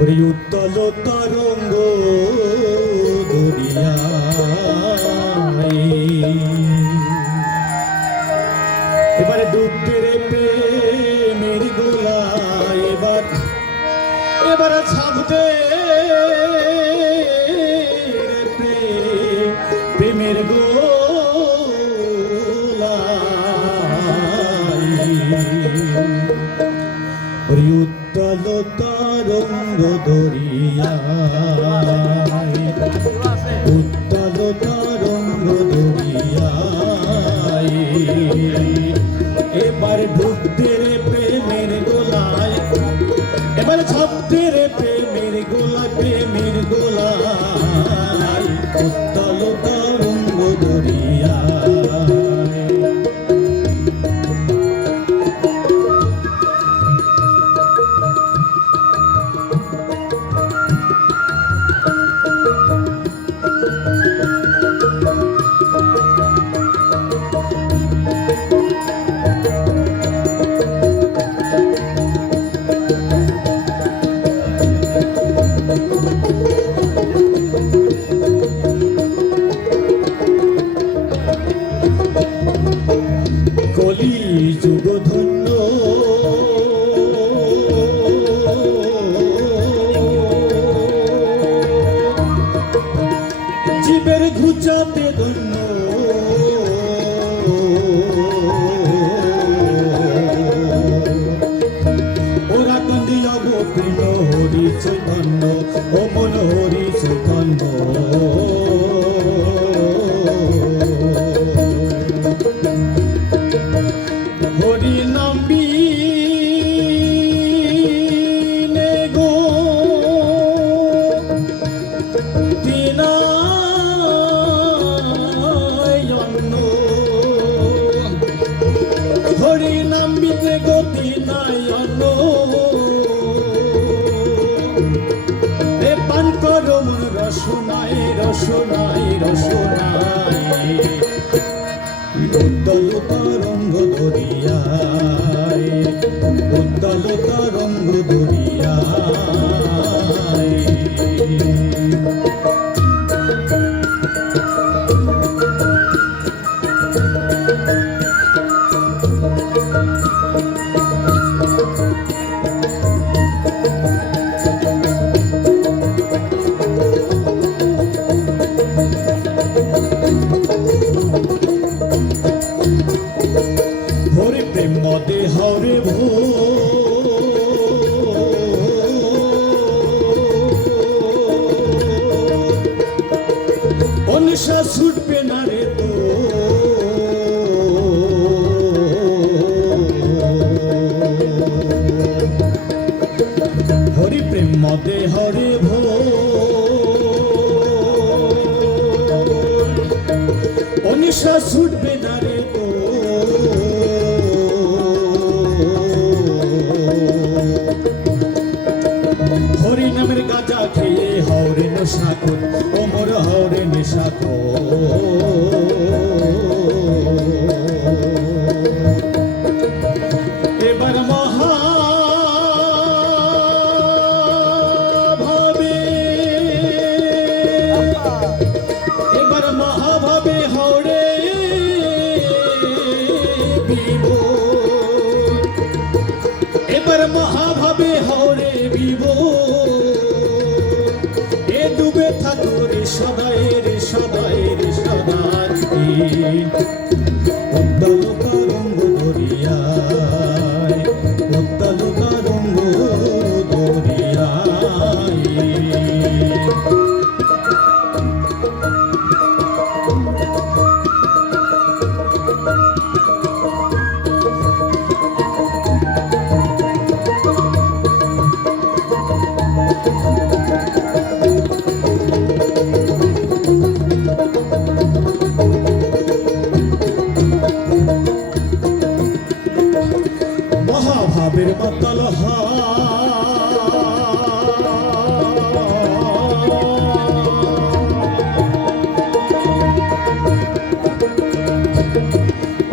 ওরে উত্তল তরঙ্গ এবারে ডুবতে প্রেমের গোলা এবার এবার ছাপতে প্রেমের গোলা তরঙ্গ দরিয়ায়। উত্তল তরঙ্গ দরিয়ায়। এবার ঢুকতে ওরা রসনায় হরে প্রেম মদে হরে ভো অনিশা ছুটবে না রে তো। হরি প্রেম মদে হরে ভো অনিশা ছুটবে কর হরে নেশা এবার মহা ভাবে এবার মহাভাবে হরে এবার মহাভাবে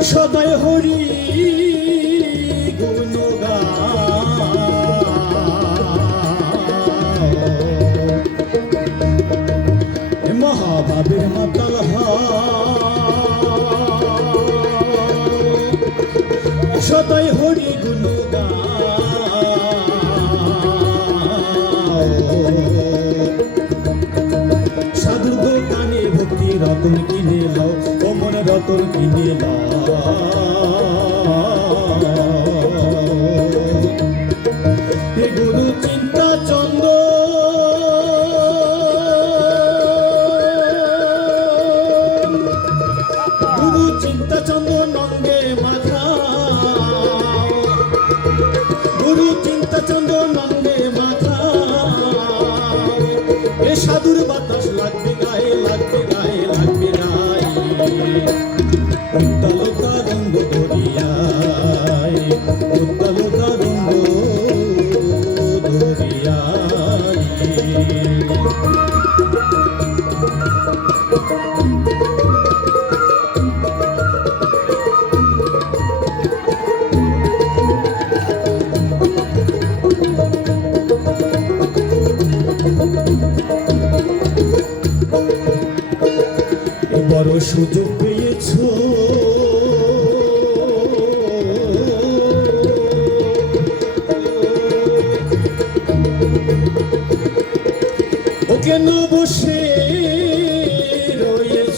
সদয় হরি গুণগা মহাভাবের মাতাল সদয় হরি গুণগা সাধু দোকানে ভক্তি রতন কিনে তোর কিনে না cantar. কেন বসে রয়েছ?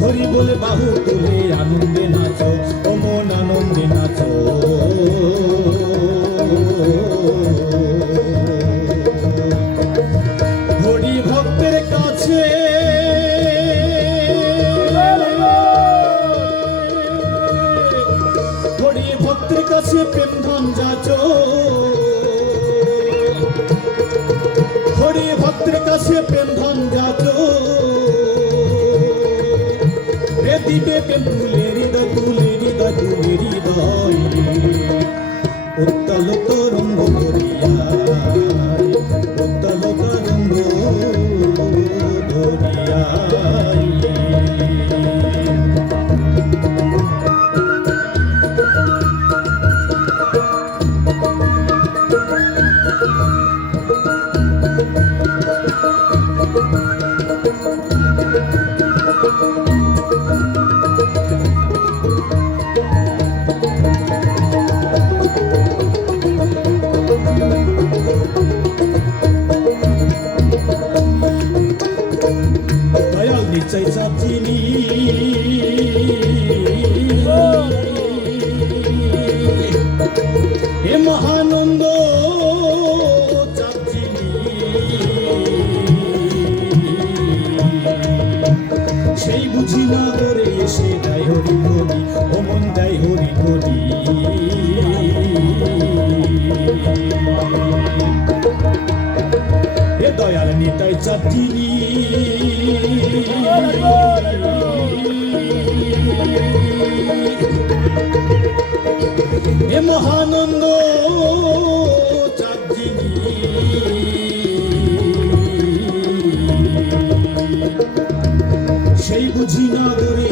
হরি বলে বাহু দিছে প্রেম ভঙ্গা রে দিবে প্রেম তুলে হৃদয় তুলে হৃদয় তুলে হৃদয়। উত্তল তরঙ্গ করিয়া উত্তল তরঙ্গ ধরিয়া। তিনি হে সেই বুঝি না দূরে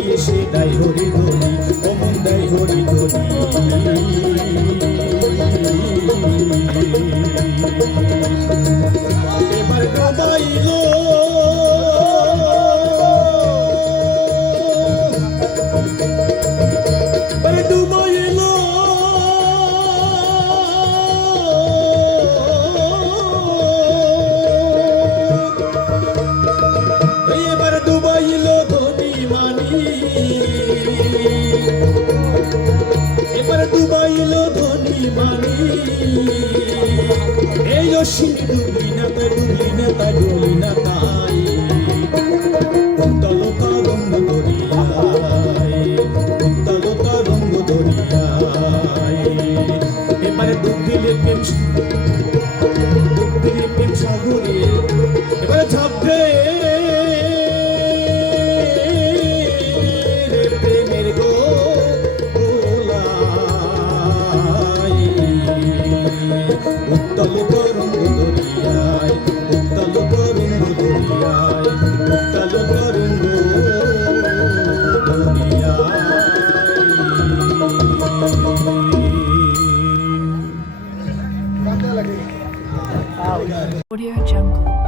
Audio Jungle.